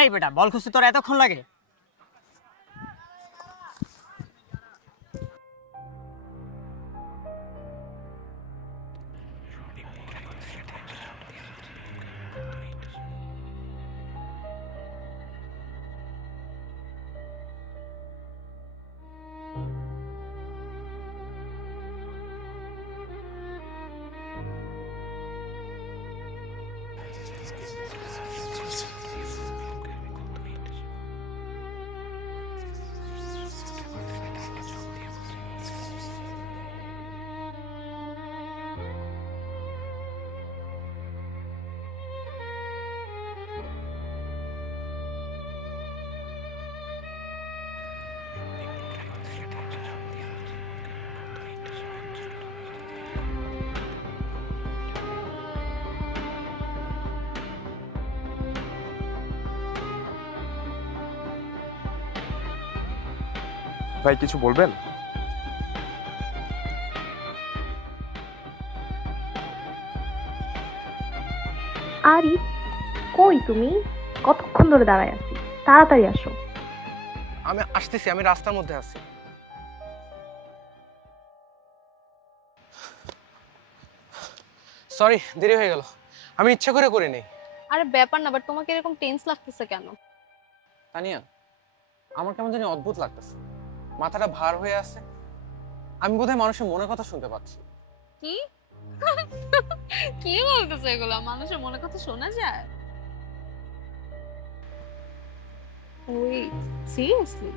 এই বেটা, বল খুঁজতে তোর এতক্ষণ লাগে? ভাই কিছু বলবেন? আরে কই তুমি? কতক্ষণ ধরে দাঁড়ায় আছি, তাড়াতাড়ি আসো। আমি আসতেছি, আমি রাস্তার মধ্যে আছি। সরি, দেরি হয়ে গেল। আমি ইচ্ছা করে করিনি। আরে ব্যাপার না, বাট তোমাকে এরকম টেন্স লাগতেছে কেন? তানিয়া, আমার কেমন জানি অদ্ভুত লাগতেছে, মাথাটা ভার হয়ে আছে। আমি বোধহয় মানুষের মনের কথা শুনতে পাচ্ছি। কি কি বলতেছো এগুলো? মানুষের মনের কথা শোনা যায়? Wait, seriously?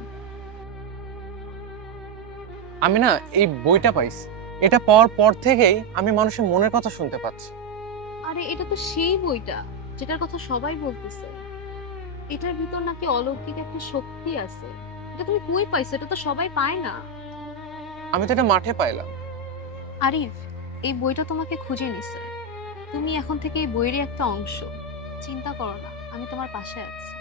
আমি না এই বইটা পাইছি, এটা পাওয়ার পর থেকেই আমি মানুষের মনের কথা শুনতে পাচ্ছি। আরে এটা তো সেই বইটা যেটার কথা সবাই বলতেছে। এটার ভিতর নাকি অলৌকিক একটা শক্তি আছে। এটা তুমি কই পাইছো? এটা তো সবাই পায় না। আমি তো এটা মাঠে পাইলাম। আরিফ, এই বইটা তোমাকে খুঁজে নিছে। তুমি এখন থেকে এই বইয়েরই একটা অংশ। চিন্তা করো না, আমি তোমার পাশে আছি।